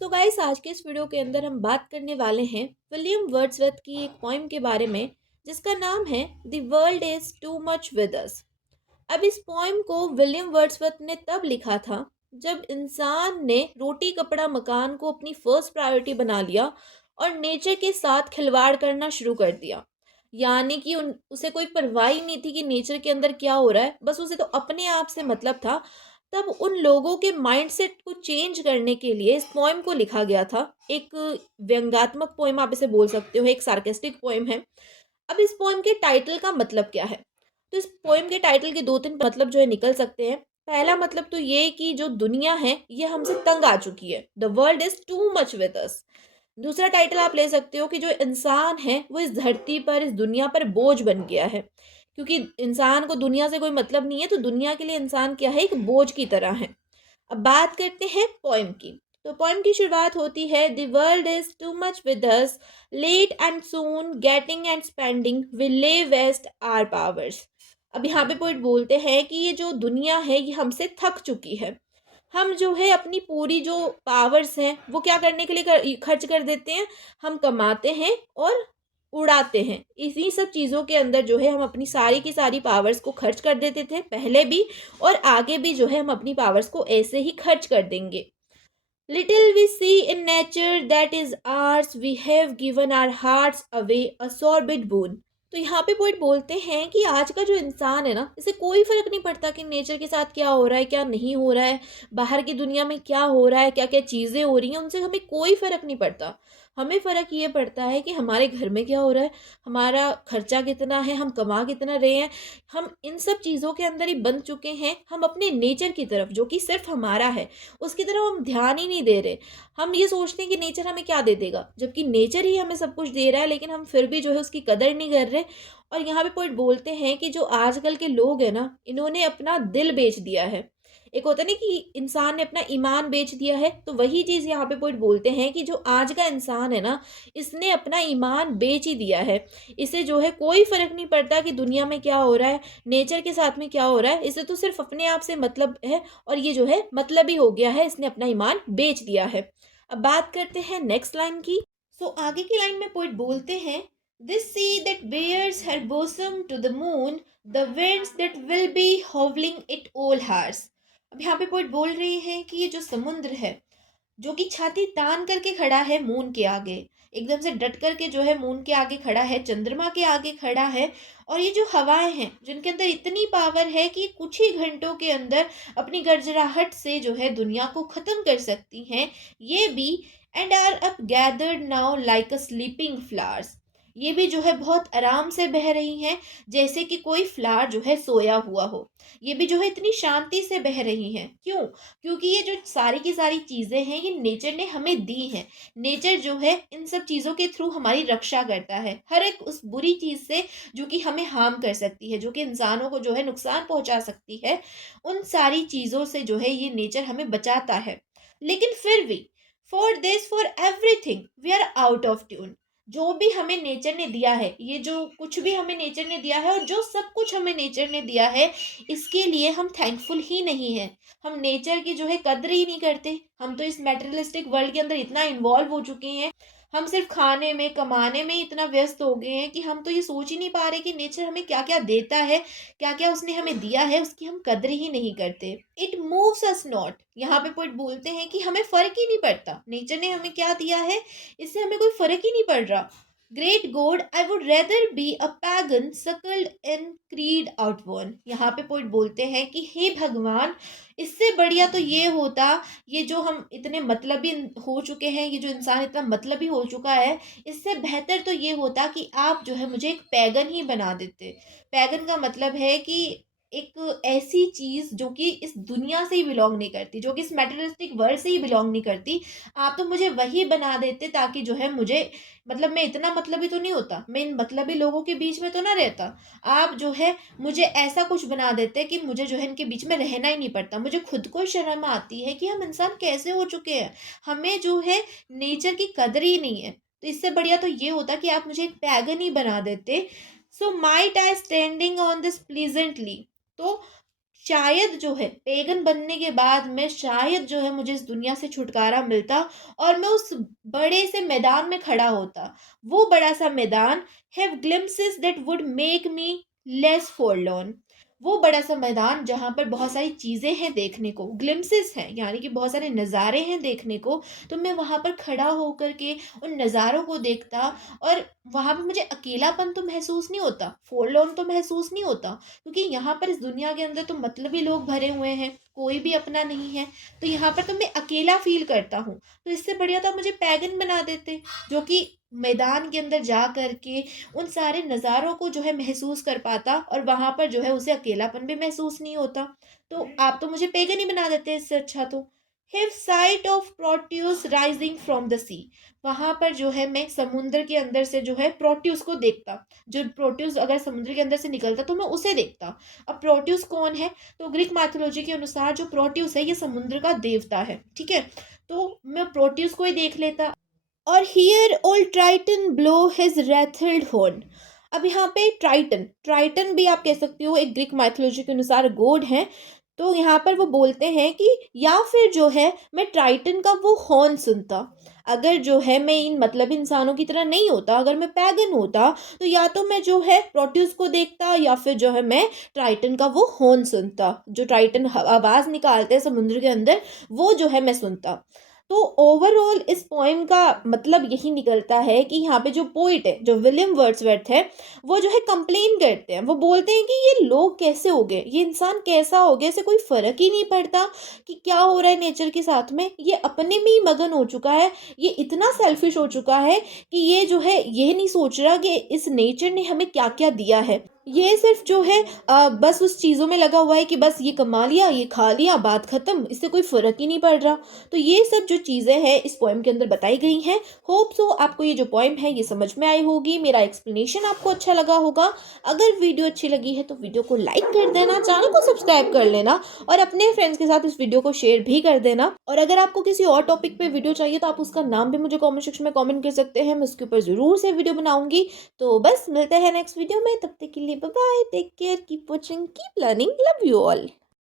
So guys, आज के इस वीडियो के अंदर हम बात करने वाले हैं विलियम वर्ड्सवर्थ की एक पोइम के बारे में जिसका नाम है the world is too much with अस। अब इस पोइम को विलियम वर्ड्सवर्थ ने तब लिखा था जब इंसान ने रोटी कपड़ा मकान को अपनी फर्स्ट प्रायोरिटी बना लिया और नेचर के साथ खिलवाड़ करना शुरू कर दिया। यानी कि उसे कोई परवाह ही नहीं थी कि नेचर के अंदर क्या हो रहा है, बस उसे तो अपने आप से मतलब था। तब उन लोगों के माइंडसेट को चेंज करने के लिए इस पोएम को लिखा गया था। एक व्यंग्यात्मक पोएम आप इसे बोल सकते हो, एक सार्केस्टिक पोएम है। अब इस पोएम के टाइटल का मतलब क्या है? तो इस पोएम के टाइटल के 2-3 मतलब जो है निकल सकते हैं। पहला मतलब तो ये कि जो दुनिया है ये हमसे तंग आ चुकी है। The world is to much with अस। दूसरा टाइटल आप ले सकते हो कि जो इंसान है वो इस धरती पर, इस दुनिया पर बोझ बन गया है। क्योंकि इंसान को दुनिया से कोई मतलब नहीं है, तो दुनिया के लिए इंसान क्या है? एक बोझ की तरह है। अब बात करते हैं पोएम की। तो पोएम की शुरुआत होती है, the world is too much with us, late and soon getting and spending will lay waste our powers. अब यहाँ पे पोइट बोलते हैं कि ये जो दुनिया है ये हमसे थक चुकी है। हम जो है अपनी पूरी जो पावर्स हैं वो क्या करने के लिए खर्च कर देते हैं? हम कमाते हैं और उड़ाते हैं। इसी सब चीज़ों के अंदर जो है हम अपनी सारी की सारी पावर्स को खर्च कर देते थे पहले भी, और आगे भी जो है हम अपनी पावर्स को ऐसे ही खर्च कर देंगे। Little we see in nature that is ours, we have given our hearts away a sordid boon. तो यहाँ पे पोइट बोलते हैं कि आज का जो इंसान है ना, इसे कोई फर्क नहीं पड़ता कि नेचर के साथ क्या हो रहा है, क्या नहीं हो रहा है, बाहर की दुनिया में क्या हो रहा है, क्या क्या चीज़ें हो रही हैं, उनसे हमें कोई फर्क नहीं पड़ता। हमें फ़र्क ये पड़ता है कि हमारे घर में क्या हो रहा है, हमारा खर्चा कितना है, हम कमा कितना रहे हैं। हम इन सब चीज़ों के अंदर ही बंध चुके हैं। हम अपने नेचर की तरफ, जो कि सिर्फ हमारा है, उसकी तरफ हम ध्यान ही नहीं दे रहे। हम ये सोचते हैं कि नेचर हमें क्या दे देगा, जबकि नेचर ही हमें सब कुछ दे रहा है, लेकिन हम फिर भी जो है उसकी कदर नहीं कर रहे। और यहाँ पे पॉइंट बोलते हैं कि जो आजकल के लोग हैं ना, इन्होंने अपना दिल बेच दिया है। एक होता है ना कि इंसान ने अपना ईमान बेच दिया है, तो वही चीज़ यहाँ पे पॉइंट बोलते हैं कि जो आज का इंसान है ना, इसने अपना ईमान बेच ही दिया है। इसे जो है कोई फ़र्क नहीं पड़ता कि दुनिया में क्या हो रहा है, नेचर के साथ में क्या हो रहा है। इसे तो सिर्फ अपने आप से मतलब है, और ये जो है मतलब ही हो गया है, इसने अपना ईमान बेच दिया है। अब बात करते हैं नेक्स्ट लाइन की। सो आगे की लाइन में पोइट बोलते हैं, this sea that bares her bosom to the moon, the winds that will be howling it all hours। अब यहाँ पे पोइट बोल रहे हैं कि ये जो समुद्र है, जो कि छाती तान करके खड़ा है मून के आगे, एकदम से डट करके जो है मून के आगे खड़ा है, चंद्रमा के आगे खड़ा है। और ये जो हवाएं हैं जिनके अंदर इतनी पावर है कि कुछ ही घंटों के अंदर अपनी गरजराहट से जो है दुनिया को खत्म कर सकती हैं, ये भी। And are up gathered now like a sleeping flowers. ये भी जो है बहुत आराम से बह रही हैं, जैसे कि कोई फ्लावर जो है सोया हुआ हो। ये भी जो है इतनी शांति से बह रही हैं। क्यों? क्योंकि ये जो सारी की सारी चीज़ें हैं ये नेचर ने हमें दी हैं। नेचर जो है इन सब चीज़ों के थ्रू हमारी रक्षा करता है, हर एक उस बुरी चीज़ से जो कि हमें हार्म कर सकती है, जो कि इंसानों को जो है नुकसान पहुंचा सकती है। उन सारी चीज़ों से जो है ये नेचर हमें बचाता है। लेकिन फिर भी, for this for everything we are out of tune. जो भी हमें नेचर ने दिया है, ये जो कुछ भी हमें नेचर ने दिया है और जो सब कुछ हमें नेचर ने दिया है, इसके लिए हम थैंकफुल ही नहीं हैं। हम नेचर की जो है कद्र ही नहीं करते। हम तो इस मेटेरियलिस्टिक वर्ल्ड के अंदर इतना इन्वॉल्व हो चुके हैं, हम सिर्फ खाने में कमाने में इतना व्यस्त हो गए हैं कि हम तो ये सोच ही नहीं पा रहे कि नेचर हमें क्या क्या देता है, क्या क्या उसने हमें दिया है, उसकी हम कद्र ही नहीं करते। It moves us not. यहाँ पे पोइट बोलते हैं कि हमें फर्क ही नहीं पड़ता नेचर ने हमें क्या दिया है, इससे हमें कोई फर्क ही नहीं पड़ रहा। Great God, I would rather be a pagan suckled in creed outworn. यहाँ पे पोइट बोलते हैं कि हे भगवान, इससे बढ़िया तो ये होता, ये जो हम इतने मतलबी हो चुके हैं, ये जो इंसान इतना मतलबी हो चुका है, इससे बेहतर तो ये होता कि आप जो है मुझे एक पैगन ही बना देते। पैगन का मतलब है कि एक ऐसी चीज़ जो कि इस दुनिया से ही बिलोंग नहीं करती, जो कि इस मेटेरियलिस्टिक वर्ल्ड से ही बिलोंग नहीं करती। आप तो मुझे वही बना देते ताकि जो है मुझे, मतलब मैं इतना मतलबी तो नहीं होता, मैं इन मतलबी लोगों के बीच में तो ना रहता। आप जो है मुझे ऐसा कुछ बना देते कि मुझे जो है इनके बीच में रहना ही नहीं पड़ता। मुझे खुद को शर्म आती है कि हम इंसान कैसे हो चुके हैं, हमें जो है नेचर की कदर ही नहीं है। तो इससे बढ़िया तो ये होता कि आप मुझे एक पैगन ही बना देते। So might I standing on this pleasantly. तो शायद जो है पेगन बनने के बाद में शायद जो है मुझे इस दुनिया से छुटकारा मिलता और मैं उस बड़े से मैदान में खड़ा होता। वो बड़ा सा मैदान have glimpses that would make me less forlorn. वो बड़ा सा मैदान जहाँ पर बहुत सारी चीज़ें हैं देखने को, ग्लिम्पसेस हैं यानी कि बहुत सारे नज़ारे हैं देखने को। तो मैं वहाँ पर खड़ा होकर के उन नज़ारों को देखता और वहाँ पे मुझे अकेलापन तो महसूस नहीं होता, फॉरलॉर्न तो महसूस नहीं होता, क्योंकि यहाँ पर इस दुनिया के अंदर तो मतलबी लोग भरे हुए हैं, कोई भी अपना नहीं है। तो यहाँ पर तो मैं अकेला फील करता हूँ। तो इससे बढ़िया तो मुझे पैगन बना देते, जो कि मैदान के अंदर जा करके उन सारे नज़ारों को जो है महसूस कर पाता और वहाँ पर जो है उसे अकेलापन भी महसूस नहीं होता। तो आप तो मुझे पैगन ही बना देते इससे अच्छा तो। Have sight of Proteus rising from the sea. वहाँ पर जो है मैं समुद्र के अंदर से जो है प्रोट्यूस को देखता। जो प्रोट्यूस अगर समुद्र के अंदर से निकलता तो मैं उसे देखता। अब प्रोट्यूस कौन है? तो ग्रीक माइथोलॉजी के अनुसार जो प्रोट्यूस है ये समुद्र का देवता है, ठीक है। तो मैं प्रोट्यूस को ही देख लेता। और hear old Triton blow his wreathed horn. अब यहाँ पे ट्राइटन, ट्राइटन भी आप कह सकते हो एक ग्रीक माइथोलॉजी के अनुसार गॉड है। तो यहाँ पर वो बोलते हैं कि या फिर जो है मैं ट्राइटन का वो हॉर्न सुनता। अगर जो है मैं इन मतलब इंसानों की तरह नहीं होता, अगर मैं पैगन होता, तो या तो मैं जो है प्रोट्यूस को देखता या फिर जो है मैं ट्राइटन का वो हॉर्न सुनता। जो ट्राइटन आवाज़ निकालते हैं समुद्र के अंदर, वो जो है मैं सुनता। तो ओवरऑल इस पोएम का मतलब यही निकलता है कि यहाँ पे जो पोइट है, जो विलियम वर्ड्सवर्थ है, वो जो है कंप्लेन करते हैं। वो बोलते हैं कि ये लोग कैसे हो गए, ये इंसान कैसा हो गया, इसे कोई फर्क ही नहीं पड़ता कि क्या हो रहा है नेचर के साथ में। ये अपने में ही मगन हो चुका है, ये इतना सेल्फिश हो चुका है कि ये जो है ये नहीं सोच रहा कि इस नेचर ने हमें क्या क्या दिया है। ये सिर्फ जो है बस उस चीज़ों में लगा हुआ है कि बस ये कमा लिया, ये खा लिया, बात खत्म, इससे कोई फर्क ही नहीं पड़ रहा। तो ये सब जो चीज़ें हैं इस पोएम के अंदर बताई गई हैं। होप सो आपको ये जो पोएम है ये समझ में आई होगी, मेरा एक्सप्लेनेशन आपको अच्छा लगा होगा। अगर वीडियो अच्छी लगी है तो वीडियो को लाइक कर देना, चैनल को सब्सक्राइब कर लेना और अपने फ्रेंड्स के साथ इस वीडियो को शेयर भी कर देना। और अगर आपको किसी और टॉपिक पे वीडियो चाहिए तो आप उसका नाम भी मुझे कॉमेंट सेक्शन में कॉमेंट कर सकते हैं, मैं उसके ऊपर ज़रूर से वीडियो बनाऊंगी। तो बस मिलते हैं नेक्स्ट वीडियो में, तब तक के लिए bye bye, take care, keep watching, keep learning, love you all.